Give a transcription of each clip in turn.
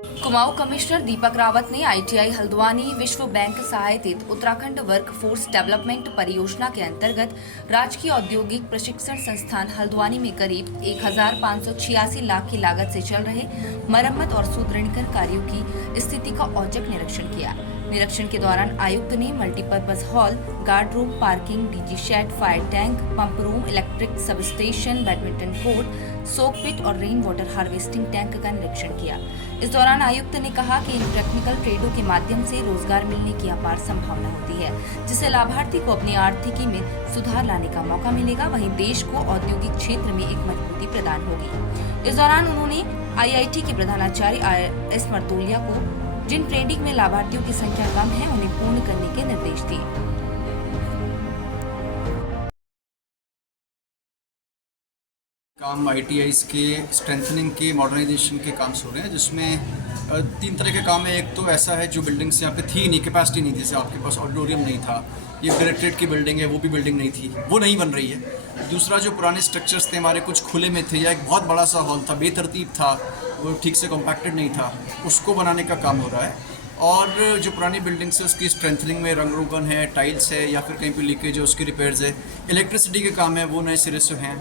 Kumaon commissioner Deepak Rawat ने ITI Haldwani विश्व bank सहायतित Uttarakhand workforce development परियोजना के अंतर्गत राजकीय औद्योगिक प्रशिक्षण संस्थान हल्द्वानी में करीब 1586 लाख की लागत से चल रहे मरम्मत और सुदृढ़ीकरण कार्यों की स्थिति का औचक निरीक्षण किया। निरीक्षण के दौरान आयुक्त ने multipurpose hall, guard room, parking, DG shed, fire tank, pump room, electric sub station, badminton court, soak pit और रेन वाटर हार्वेस्टिंग टैंक का निरीक्षण किया। इस दौरान आयुक्त ने कहा कि इन टेक्निकल ट्रेडों के माध्यम से रोजगार मिलने की अपार संभावना होती है, जिससे लाभार्थी को अपनी आर्थिकी में सुधार लाने का मौका मिलेगा। वहीं देश को औद्योगिक क्षेत्र में एक मजबूती प्रदान होगी। इस दौरान उन्होंने आईआईटी के प्रधानाचार्य एस मर्तोलिया को जिन ट्रेडिंग में लाभार्थियों की संख्या कम है उन्हें पूर्ण करने के निर्देश दिए। काम आईटीआईज़ के स्ट्रेंथनिंग के मॉडर्नाइजेशन के काम हो रहे हैं, जिसमें 3 तरह के काम है। एक तो ऐसा है जो बिल्डिंग्स यहाँ पे थी नहीं, कैपेसिटी नहीं थी, जैसे आपके पास ऑडिटोरियम नहीं था, ये डायरेक्टरेट की बिल्डिंग है, वो भी बिल्डिंग नहीं थी, वो नहीं बन रही है। दूसरा, जो पुराने स्ट्रक्चर्स थे हमारे, कुछ खुले में थे या एक बहुत बड़ा सा हॉल था, बेतरतीब था, वो ठीक से कॉम्पैक्टेड नहीं था, उसको बनाने का काम हो रहा है। और जो पुरानी बिल्डिंग्स है उसकी स्ट्रेंथनिंग में रंग रोगन है, टाइल्स है, या फिर कहीं पे लीकेज है उसकी रिपेयर्स है, इलेक्ट्रिसिटी के काम है वो नए सिरे से हैं।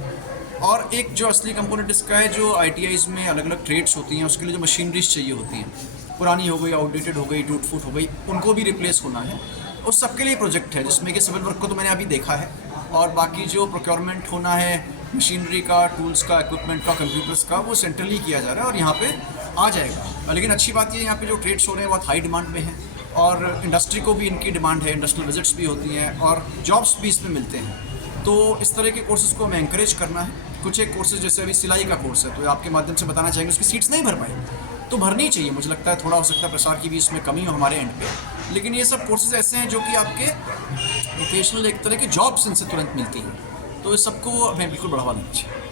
और एक जो असली कंपोनेंट इसका है, जो आईटीआईज़ में अलग अलग ट्रेड्स होती हैं, उसके लिए जो मशीनरीज चाहिए होती हैं, पुरानी हो गई, आउटडेटेड हो गई, टूट फूट हो गई, उनको भी रिप्लेस होना है। उस सबके लिए प्रोजेक्ट है, जिसमें कि सिविल वर्क को तो मैंने अभी देखा है, और बाकी जो प्रोक्योरमेंट होना है मशीनरी का, टूल्स का, इक्विपमेंट का, कंप्यूटर्स का, वो सेंट्रली किया जा रहा है और यहाँ पे आ जाएगा। लेकिन अच्छी बात ये, यहाँ पे जो ट्रेड्स हो रहे हैं बहुत हाई डिमांड में हैं, और इंडस्ट्री को भी इनकी डिमांड है, इंडस्ट्रियल विजिट्स भी होती हैं और जॉब्स भी इसमें मिलते हैं। तो इस तरह के कोर्सेज़ को हमें एंकरेज करना है। कुछ एक कोर्सेज, जैसे अभी सिलाई का कोर्स है, तो आपके माध्यम से बताना चाहेंगे उसकी सीट्स नहीं भर पाए, तो भरनी चाहिए। मुझे लगता है थोड़ा हो सकता है प्रसार की भी इसमें कमी हो हमारे एंड पे, लेकिन ये सब कोर्सेज ऐसे हैं जो कि आपके वोकेशनल एक तरह की जॉब्स इनसे तुरंत मिलती हैं, तो इस सबको हमें बिल्कुल बढ़ावा देना चाहिए।